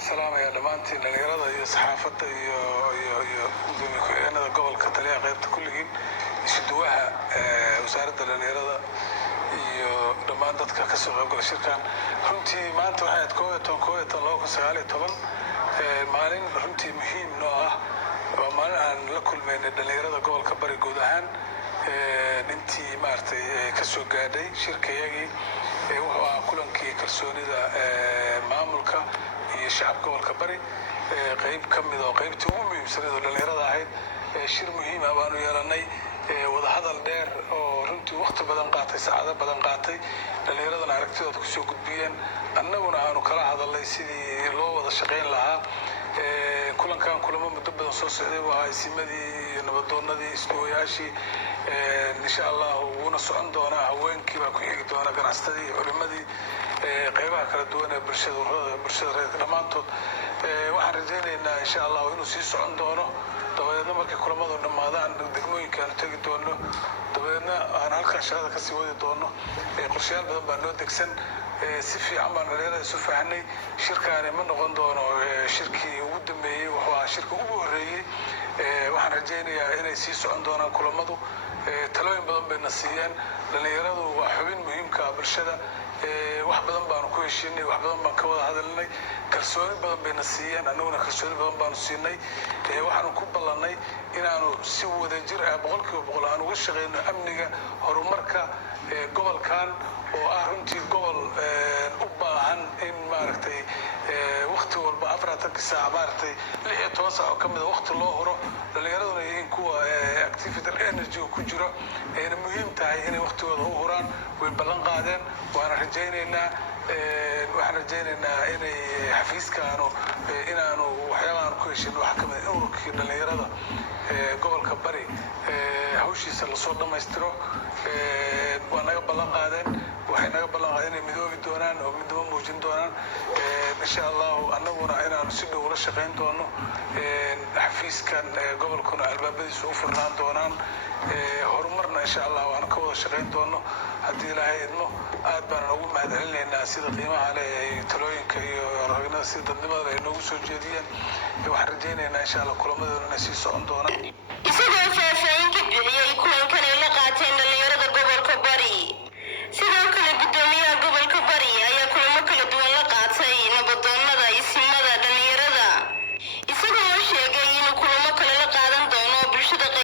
السلام يا لمانتي dhalinyarada iyo saxaafadda iyo gudoomiye ku-xigeenada gobolka taliyaha qaybta kulligiin isuduwaha wasaaradda dhalinyarada iyo dhammaan dadka ka soo qaybgala shirkan runtii maanta waxay ahayd 11 maalin runtii muhiim noo ah waa maalin aan la kulmaynay dhalinyarada gobolka bari guud ahaan intii maartay ka soo gaadhay shirkayagii wuxuu ahaa kulankii kalsoonida maamulka iyo shacabka gobolka bari qayb ka mid oo qaybtii ugu muhiimsanayd oo dhalinyarada ahayd shir muhiim ah baanu yeelanay wada hadal dheer oo runtii waqti badan qaatay saacado badan qaatay dhalinyaradana aragtidooda ku soo gudbiyeen annaguna aanu kala hadalnay sidii loo wada shaqayn lahaa kulankan kulamo muddo badan soo socday waa isimadii iyo nabadoonnadii isduwayaashii insha allah wuuna socon doonaa haweenkii baa ku xigi doona ganacsatadii culimadii qaybaha kala duwan ee bulshada reerka dhammaantood waxaan rajaynaynaa insha allah inuu sii socon doono dabadeedna markay kulamadu dhammaadaan degmooyinka aanu tegi doono dabadeedna aan halkaa shaqada kasii wadi doono qorshayaal badan baa noo degsan si fiican baan dhalinyarada isu fahnay shirkaani ma noqon doono shirkii ugu dambeeyey wuxuu ahaa shirka ugu horreeyey waxaan rajaynayaa inay sii socon doonaan kulamadu talooyin badan bayna siiyeen dhalinyaradu waa xubin muhiimka ah bulshada wax badan baanu ku heshiinay wax badan baan ka wada hadalnay kalsooni badan bayna siiyeen annaguna kalsooni badan baanu siinay waxaanu ku ballannay inaanu si wadajir ah 100% aan uga shaqayno amniga horumarka gobolkan oo ah runtii gobol u baahan in maaragtay waqti walba 40 saac maaragtay 16 saac oo ka mid ah waqti loo horo dhalinyaraduna yihiin kuwa activity energy ku jiro ayna muhiim tahay inay waqtigooda u huraan way ballan qaadeen waana rajaynaynaa inay xafiiskaanu inaanu waxyaabahan ku heshin wax ka mid ururkii dhalinyarada gobolka bari hawshiisa lasoo dhammaystiro waa naga ballan qaadeen waxay naga ballan qaadeen inay midoobi doonaan oo midnimo muujin doonaan insha allahu annaguna inaanu si dhow ula shaqayn doono xafiiskan gobolkuna albaabadiisu u furnaan doonaan horumarna insha allah waan ka wada shaqayn doono haddii ilaahay idmo aad baan ugu mahadcelinaynaa sida qiimaha leh ay talooyinka iyo ragnada sida dadnimada ay noogu soo jeediyeen waxaan rajaynaynaa insha allah kulamadooda inay sii socon doonaan